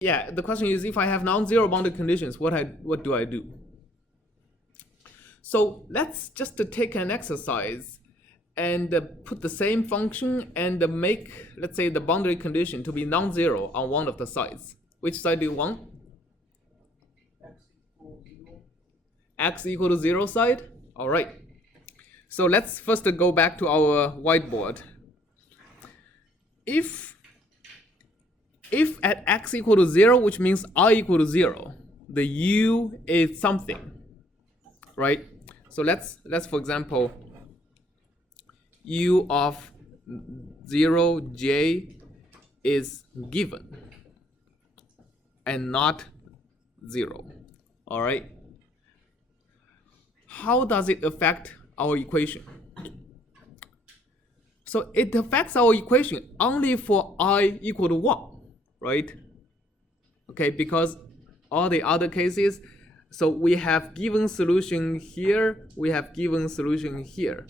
Yeah, the question is, if I have non-zero boundary conditions, what do I do? So let's just take an exercise and put the same function and make, let's say, the boundary condition to be non-zero on one of the sides. Which side do you want? X equal to 0 side? All right. So let's first go back to our whiteboard. If at x equal to 0, which means I equal to 0, the u is something, right? So let's for example, u of 0j is given and not 0, all right? How does it affect our equation? So it affects our equation only for I equal to 1, right? Okay, because all the other cases, so we have given solution here, we have given solution here.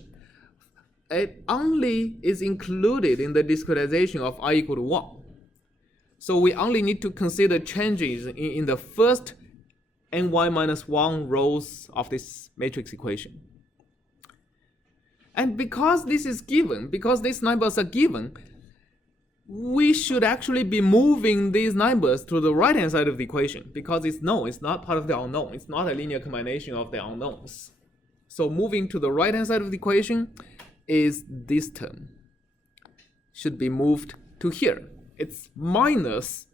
It only is included in the discretization of I equal to 1. So we only need to consider changes in the first ny minus 1 rows of this matrix equation. And because this is given, because these numbers are given, we should actually be moving these numbers to the right-hand side of the equation because it's known, it's not part of the unknown. It's not a linear combination of the unknowns. So moving to the right-hand side of the equation is this term. Should be moved to here. It's minus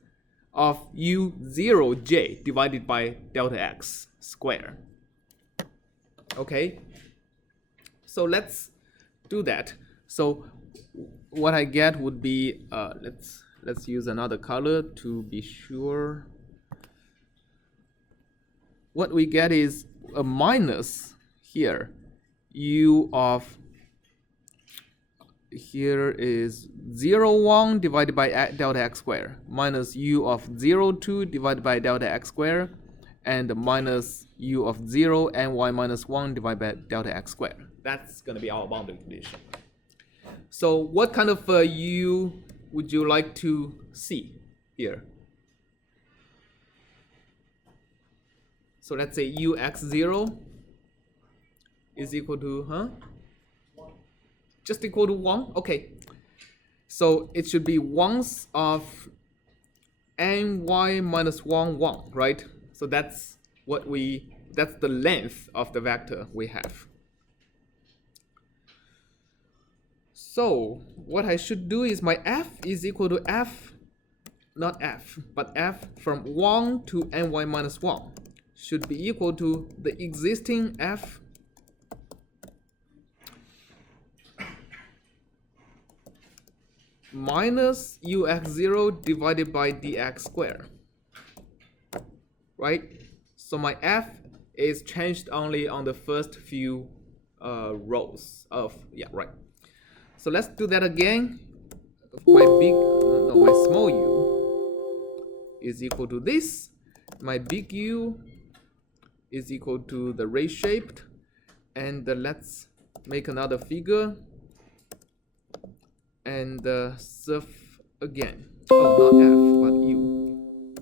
of u0j divided by delta x squared. Okay? So let's do that. So what I get would be, let's use another color to be sure. What we get is a minus here, u of, here is 0, 1 divided by delta x squared, minus u of 0, 2 divided by delta x squared, and minus u of 0 and y minus 1 divided by delta x squared. That's going to be our boundary condition. So what kind of u would you like to see here? So let's say ux0 is equal to, just equal to 1? Okay. So it should be 1s of ny minus 1, 1, right? So that's that's the length of the vector we have. So what I should do is my f is equal to f, not f, but f from 1 to ny minus 1 should be equal to the existing f minus ux0 divided by dx squared, right? So my f is changed only on the first few rows of, yeah, right. So let's do that again. My small u is equal to this. My big U is equal to the ray shaped. And let's make another figure. And surf again. Oh, not F, but U.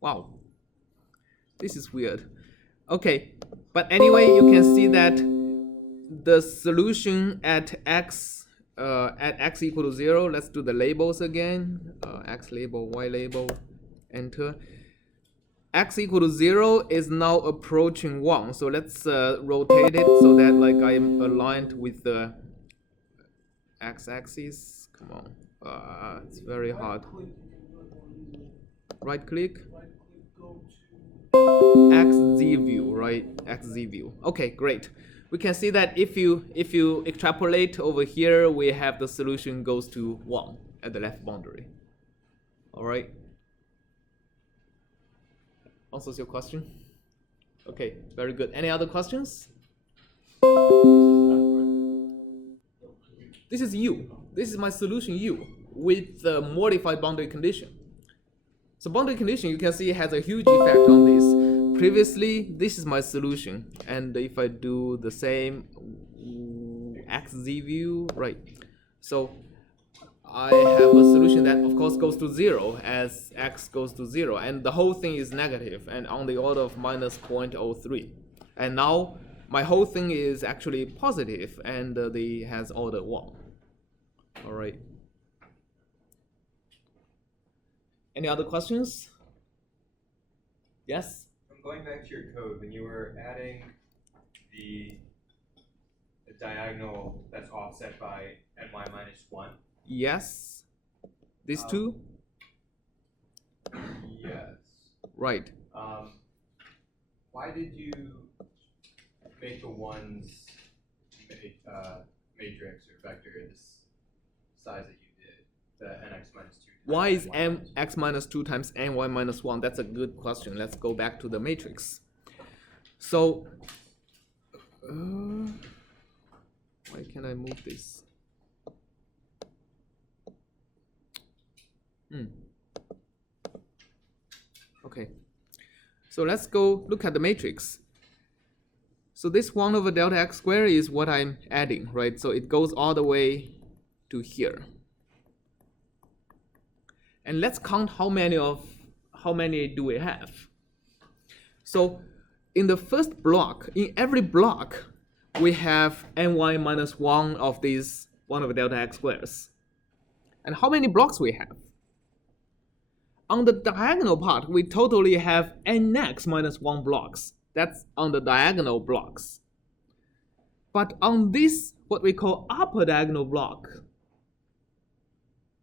Wow. This is weird. Okay, but anyway, you can see that the solution at x equal to 0, let's do the labels again. X label, Y label, enter. X equal to 0 is now approaching 1. So let's rotate it so that like I'm aligned with the x-axis. Come on, it's very hard. Right click. XZ view, right? XZ view. Okay, great. We can see that if you extrapolate over here, we have the solution goes to 1 at the left boundary. All right. Answers your question? Okay, very good. Any other questions? This is U. This is my solution U with the modified boundary condition. So boundary condition, you can see, has a huge effect on this. Previously, this is my solution. And if I do the same XZ view, right. So I have a solution that of course goes to 0 as x goes to 0, and the whole thing is negative and on the order of minus 0.03. And now my whole thing is actually positive and has order 1. All right. Any other questions? Yes? I'm going back to your code. When you were adding the diagonal that's offset by ny minus 1. Yes. These two? Yes. Right. Why did you make the ones matrix or vector this size that you did, the nx minus 2? Why is mx minus 2 times ny minus 1? That's a good question. Let's go back to the matrix. So, why can't I move this? Okay. So let's go look at the matrix. So this 1 over delta x squared is what I'm adding, right? So it goes all the way to here. And let's count how many do we have. So in the first block, in every block, we have ny minus 1 of these 1 over delta x squares. And how many blocks we have? On the diagonal part, we totally have nx minus 1 blocks. That's on the diagonal blocks. But on this, what we call upper diagonal block,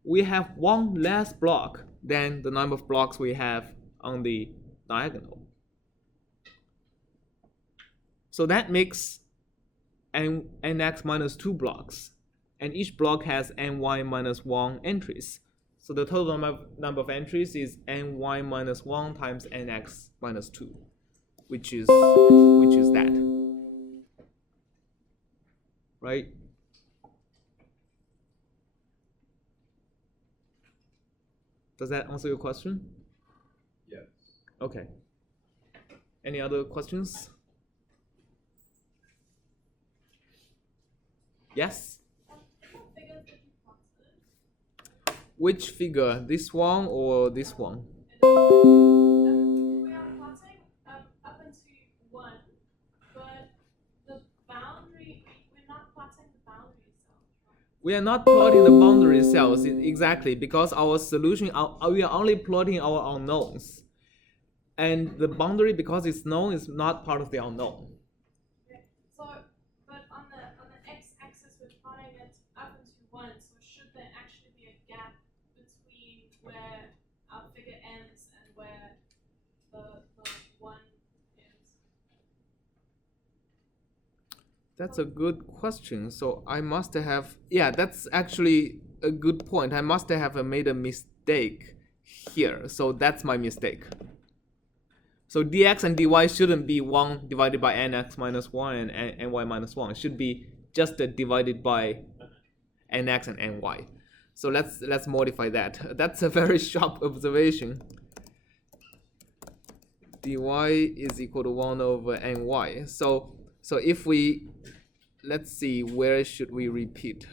we have one less block than the number of blocks we have on the diagonal. So that makes nx minus 2 blocks. And each block has ny minus 1 entries. So the total number of entries is ny minus 1 times nx minus 2, which is that, right? Does that answer your question? Yes. Okay. Any other questions? Yes? Which figure? This one or this one? We are plotting up into 1, but the boundary, we're not plotting the boundary itself. We are not plotting the boundary cells exactly because our solution, we are only plotting our unknowns. And the boundary, because it's known, is not part of the unknown. Okay. So, but on the x-axis, we're plotting it up into 1. So should there actually be a gap between where our figure ends and where the 1 is? That's a good question. So I must have, yeah, that's actually a good point. I must have made a mistake here. So that's my mistake. So dx and dy shouldn't be 1 divided by nx minus 1 and ny minus 1. It should be just divided by nx and ny. So let's modify that. That's a very sharp observation. dy is equal to 1 over ny. So if we, let's see, where should we repeat?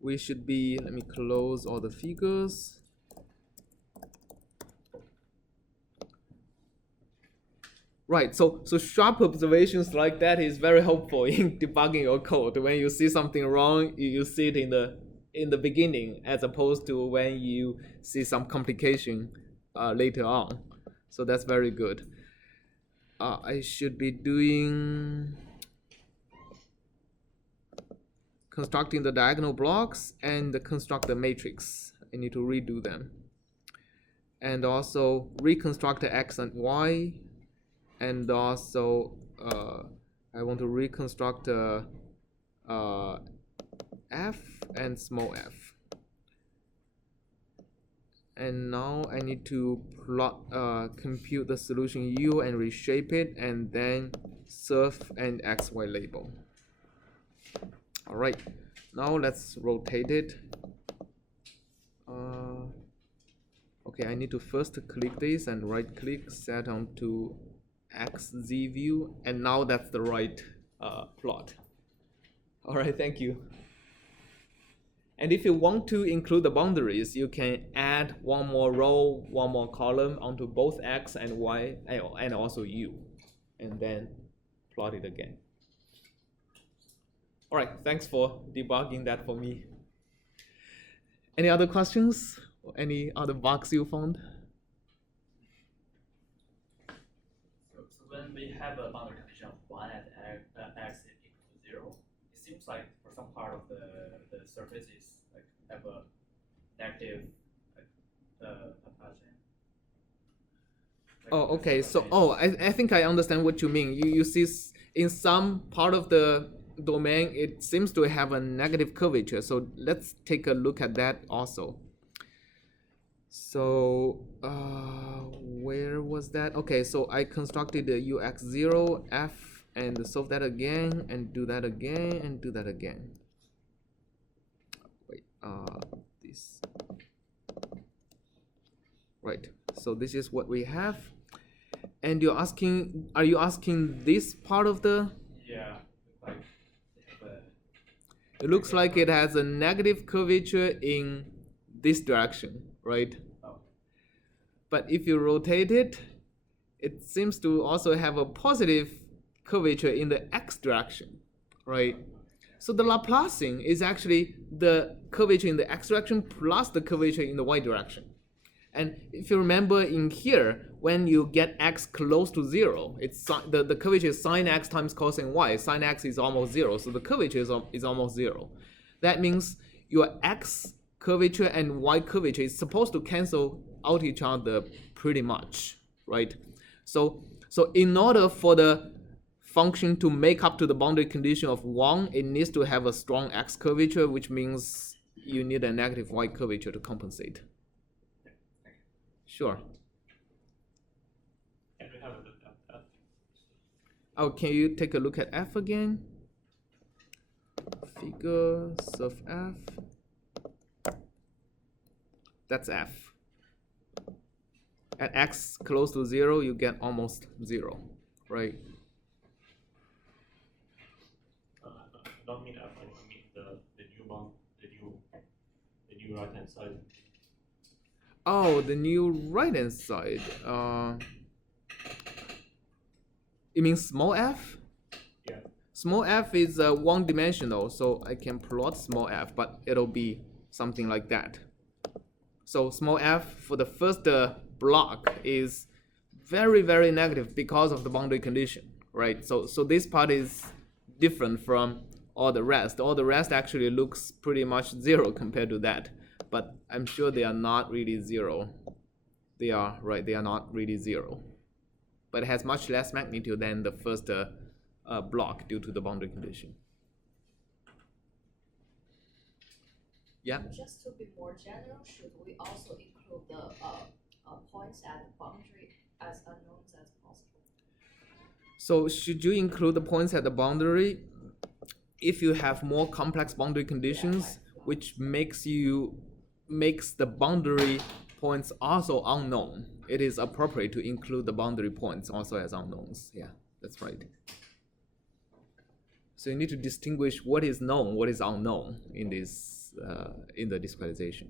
We should be, let me close all the figures. Right, so sharp observations like that is very helpful in debugging your code. When you see something wrong, you see it in the beginning, as opposed to when you see some complication later on. So that's very good. I should be doing constructing the diagonal blocks and construct the matrix. I need to redo them. And also reconstruct the x and y. And also, I want to reconstruct f and small f. And now I need to plot, compute the solution u and reshape it, and then surf and xy label. All right, now let's rotate it. Okay, I need to first click this and right click, set onto XZ view, and now that's the right plot. All right, thank you. And if you want to include the boundaries, you can add one more row, one more column onto both x and y and also u, and then plot it again. All right, thanks for debugging that for me. Any other questions? Or any other bugs you found? So when we have a boundary condition of 1 at x is equal to 0, it seems like for some part of the surface is like have a negative Laplacian. Oh, okay. So, I think I understand what you mean. You see in some part of the domain, it seems to have a negative curvature. So let's take a look at that also. So where was that? Okay, so I constructed the ux0 f and solve that again and do that again and do that again. Wait, this. Right. So this is what we have. And you're asking, are you asking this part of the? Yeah, like it looks like it has a negative curvature in this direction, right? Oh. But if you rotate it, it seems to also have a positive curvature in the x direction, right? So the Laplacian is actually the curvature in the x direction plus the curvature in the y direction. And if you remember in here, when you get x close to 0, it's the curvature is sine x times cosine y. Sine x is almost 0, so the curvature is almost 0. That means your x curvature and y curvature is supposed to cancel out each other pretty much, right? So in order for the function to make up to the boundary condition of 1, it needs to have a strong x curvature, which means you need a negative y curvature to compensate. Sure. Can we have a look at that? Oh, can you take a look at f again? Figure of f. That's f. At x close to 0, you get almost 0, right? Don't mean f, I mean the new bound, the new right hand side. Oh, the new right-hand side. You mean small f? Yeah. Small f is one-dimensional, so I can plot small f, but it'll be something like that. So small f for the first block is very, very negative because of the boundary condition, right? So this part is different from all the rest. All the rest actually looks pretty much 0 compared to that. But I'm sure they are not really 0. They are, right, they are not really 0. But it has much less magnitude than the first block due to the boundary condition. Yeah? Just to be more general, should we also include the points at the boundary as unknowns as possible? So should you include the points at the boundary if you have more complex boundary conditions, which makes the boundary points also unknown? It is appropriate to include the boundary points also as unknowns. Yeah, that's right. So you need to distinguish what is known, what is unknown in this in the discretization.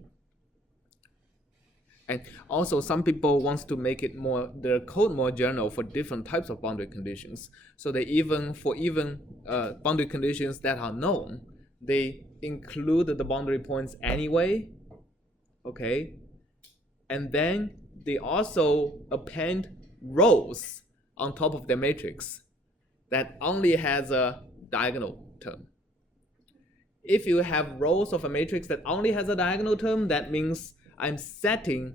And also, some people want to make it more their code more general for different types of boundary conditions. So they even boundary conditions that are known, they include the boundary points anyway. Okay, and then they also append rows on top of their matrix that only has a diagonal term. If you have rows of a matrix that only has a diagonal term, that means I'm setting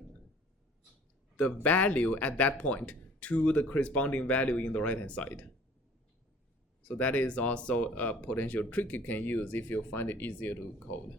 the value at that point to the corresponding value in the right-hand side. So that is also a potential trick you can use if you find it easier to code.